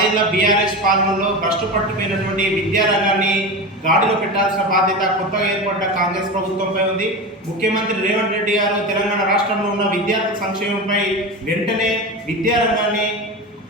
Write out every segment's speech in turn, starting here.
పదేళ్ళ బీఆర్ఎస్ పాలనలో భ్రష్టు పట్టుకుపోయినటువంటి విద్యారంగాన్ని గాడిలో పెట్టాల్సిన బాధ్యత కొత్తగా ఏర్పడ్డ కాంగ్రెస్ ప్రభుత్వంపై ఉంది. ముఖ్యమంత్రి రేవంత్ రెడ్డి గారు తెలంగాణ రాష్ట్రంలో ఉన్న విద్యార్థి సంక్షేమంపై వెంటనే విద్యారంగాన్ని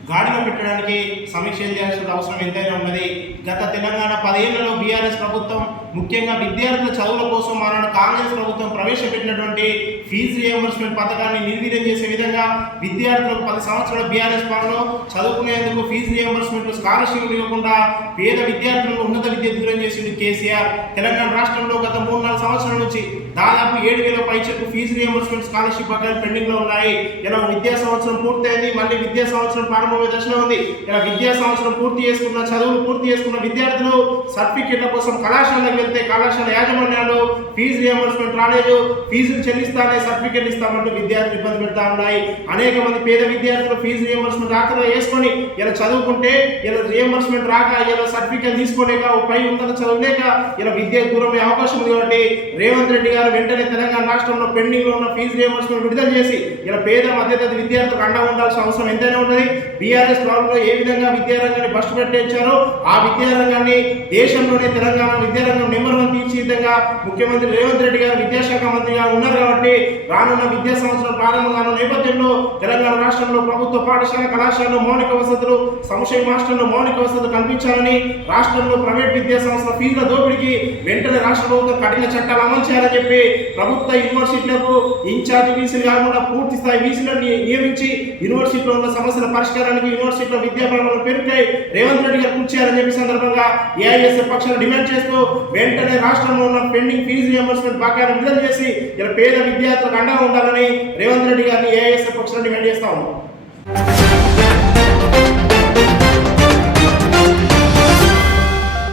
గాడిలో పెట్టడానికి సమీక్ష చేయాల్సిన అవసరం ఎంతైనా ఉన్నది. గత తెలంగాణ పదేళ్ళలో బీఆర్ఎస్ ప్రభుత్వం ముఖ్యంగా విద్యార్థుల చదువుల కోసం ఆనాడు కాంగ్రెస్ ప్రభుత్వం ప్రవేశపెట్టినటువంటి ఫీజు రియంబర్స్మెంట్ పథకాన్ని నిర్వీర్యం చేసే విధంగా విద్యార్థులకు పది సంవత్సరాల బీఆర్ఎస్ పాలనలో చదువుకునేందుకు ఫీజు రియంబర్స్మెంట్ స్కాలర్షిప్ ఇవ్వకుండా పేద విద్యార్థులను ఉన్నత విద్య దూరం చేసింది కేసీఆర్. తెలంగాణ రాష్ట్రంలో గత మూడు నాలుగు సంవత్సరాల నుంచి దాదాపు ఏడు వేల పైచకు ఫీజు రియంబర్స్మెంట్ స్కాలర్షిప్ పథకాలు పెండింగ్లో ఉన్నాయి. ఇలా విద్యా సంవత్సరం పూర్తయింది. మళ్ళీ విద్యా సంవత్సరం ప్రారంభమయ్యే దశలో ఉంది. ఇలా విద్యా సంవత్సరం పూర్తి చేసుకున్న చదువులు పూర్తి చేసుకున్న విద్యార్థులు సర్టిఫికెట్ల కోసం కళాశాలకు వెళ్తే కళాశాల యాజమాన్యాలు ఫీజు రియంబర్స్మెంట్ రాలేదు ఫీజులు చెల్లిస్తానే సర్టిఫికెట్ ఇస్తామంటూ విద్యార్థులు ఇబ్బంది పెడతా ఉన్నాయి. అనేక మంది పేద విద్యార్థులు ఫీజు రియంబర్స్మెంట్ రాకదా వేసుకొని ఇలా చదువుకుంటే ఇలా రియంబర్స్మెంట్ రాక ఇలా సర్టిఫికెట్ తీసుకోలేక పై ఉన్నత చదవలేక ఇలా విద్య దూరం అవకాశం ఉంది కాబట్టి రేవంత్ రెడ్డి గారు వెంటనే తెలంగాణ రాష్ట్రంలో పెండింగ్లో ఉన్న ఫీజు రియంబర్స్మెంట్ విడుదల చేసి ఇలా పేద మధ్యతరగతి విద్యార్థులకు అండగా ఉండాల్సిన అవసరం ఎంతైనా ఉన్నది. బీఆర్ఎస్ ప్రభుత్వంలో ఏ విధంగా విద్యారంగాన్ని బస్సు పెట్టించారో ఆ విద్యారంగాన్ని దేశంలోనే తెలంగాణ విద్యారంగం నెంబర్ వన్ తీర్చిదిద్దంగా ముఖ్యమంత్రి రేవంత్ రెడ్డి గారు విద్యాశాఖ మంత్రిగా ఉన్నారు కాబట్టి రానున్న విద్యా సంవత్సరం ప్రారంభంగా నేపథ్యంలో తెలంగాణ రాష్ట్రంలో ప్రభుత్వ పాఠశాల కళాశాలలో మౌలిక వసతులు సంక్షేమ మాస్టర్లు మౌలిక వసతులు కల్పించాలని రాష్ట్రంలో ప్రైవేట్ విద్యా సంస్థల ఫీజుల దోపిడీకి వెంటనే రాష్ట్ర ప్రభుత్వం కఠిన చట్టాలు అమలు చేయాలని చెప్పి ప్రభుత్వ యూనివర్సిటీలకు ఇన్ఛార్జ్ వీసీలు కాకుండా పూర్తి స్థాయి వీసీలను నియమించి యూనివర్సిటీలో ఉన్న సమస్యల పరిష్కారానికి యూనివర్సిటీలో విద్యా పెరుగుతాయి. రేవంత్ రెడ్డి గారు కృషి చేయాలని చెప్పి సందర్భంగా ఏఐఎస్ఎఫ్ పక్షాలు డిమాండ్ చేస్తూ వెంటనే రాష్ట్రంలో ఉన్న పెండింగ్ ఫీజు రియంబర్స్మెంట్ బకాయిలు విడుదల చేసి ఇలా పేద విద్యార్థులకు అండగా ఉండాలని రేవంత్ రెడ్డి గారిని ఏఐఎస్ఎఫ్ పక్షాలు డిమాండ్ చేస్తా ఉన్నాం.